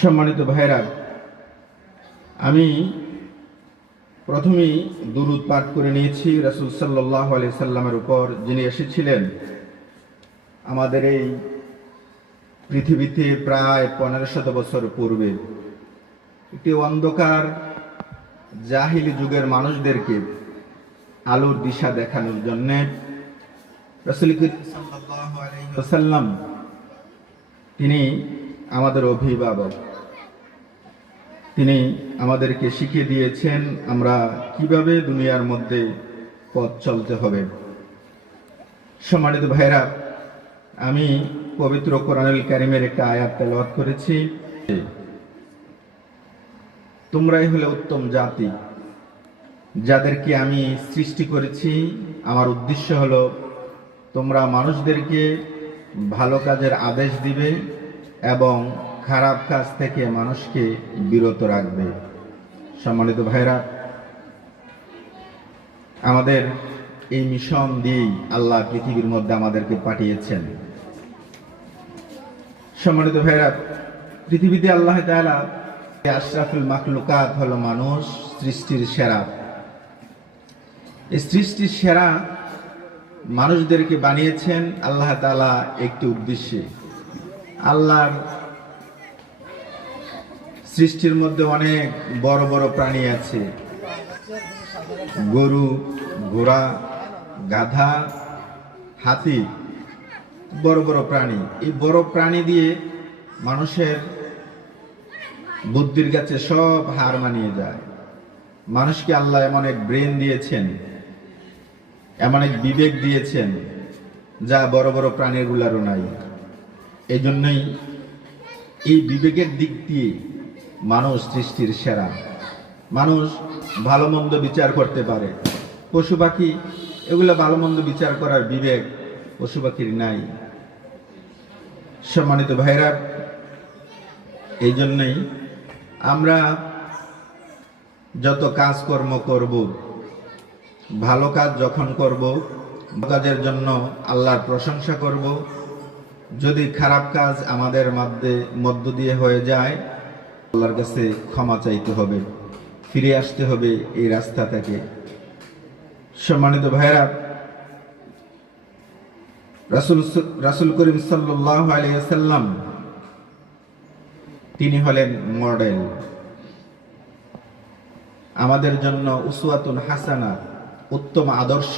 সম্মানিত ভাইরা, আমি প্রথমেই দুরূদ পাঠ করে নিয়েছি রাসূল সাল্লাল্লাহু আলাইহি সাল্লামের উপর, যিনি এসেছিলেন আমাদের এই পৃথিবীতে প্রায় 1500 বছর পূর্বে। একটি অন্ধকার জাহিলি যুগের মানুষদেরকে আলোর দিশা দেখানোর জন্য রাসূল সাল্লাল্লাহু আলাইহি ওয়াসাল্লাম তিনি আমাদের অভিভাবক। তিনি আমাদেরকে শিখিয়ে দিয়েছেন আমরা কিভাবে দুনিয়ার মধ্যে পথ চলতে হবে। সম্মানিত ভাইরা, আমি পবিত্র কোরআনুল কারীমের একটা আয়াত তেলাওয়াত করেছি, তোমরাই হলে উত্তম জাতি, যাদেরকে আমি সৃষ্টি করেছি। আমার উদ্দেশ্য হলো তোমরা মানুষদেরকে ভালো কাজের আদেশ দিবে এবং খারাপ কাজ থেকে মানুষকে বিরত রাখবে। সম্মানিত ভাইরা, আমাদের এই মিশন দিয়েই আল্লাহ পৃথিবীর মধ্যে আমাদেরকে পাঠিয়েছেন। সম্মানিত ভাইরা, পৃথিবীতে আল্লাহ তাআলা আশরাফুল মাখলুকাত হলো মানুষ, সৃষ্টির সেরা। এই সৃষ্টির সেরা মানুষদেরকে বানিয়েছেন আল্লাহ তাআলা একটি উদ্দেশ্যে। আল্লাহর সৃষ্টির মধ্যে অনেক বড় বড় প্রাণী আছে, গরু, ঘোড়া, গাধা, হাতি, বড় বড় প্রাণী। এই বড় প্রাণী দিয়ে মানুষের বুদ্ধির কাছে সব হার মানিয়ে যায়। মানুষকে আল্লাহ এমন এক ব্রেন দিয়েছেন, এমন এক বিবেক দিয়েছেন যা বড় বড় প্রাণীগুলারও নাই। এই জন্যই এই বিবেকের দিক দিয়ে মানুষ সৃষ্টির সেরা। মানুষ ভালো মন্দ বিচার করতে পারে, পশু পাখি এগুলো ভালো মন্দ বিচার করার বিবেক পশু পাখির নাই। সম্মানিত ভাইরা, এই জন্যই আমরা যত কাজকর্ম করব, ভালো কাজ যখন করব, কাজের জন্য আল্লাহর প্রশংসা করব। যদি খারাপ কাজ আমাদের মধ্য দিয়ে হয়ে যায়, আল্লাহর কাছে ক্ষমা চাইতে হবে, ফিরে আসতে হবে এই রাস্তা থেকে। সম্মানিত ভাইরা, রাসূল করিম সাল্লাল্লাহু আলাইহি ওয়াসাল্লাম তিনি হলেন মডেল, আমাদের জন্য উসওয়াতুন হাসানা, উত্তম আদর্শ।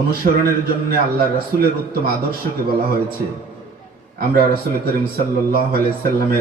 অনুসরণের জন্য আল্লাহর রাসূলের উত্তম আদর্শকে বলা হয়েছে। আমরা রাসূল করিম সাল্লাল্লাহু আলাইহি ওয়াসাল্লামের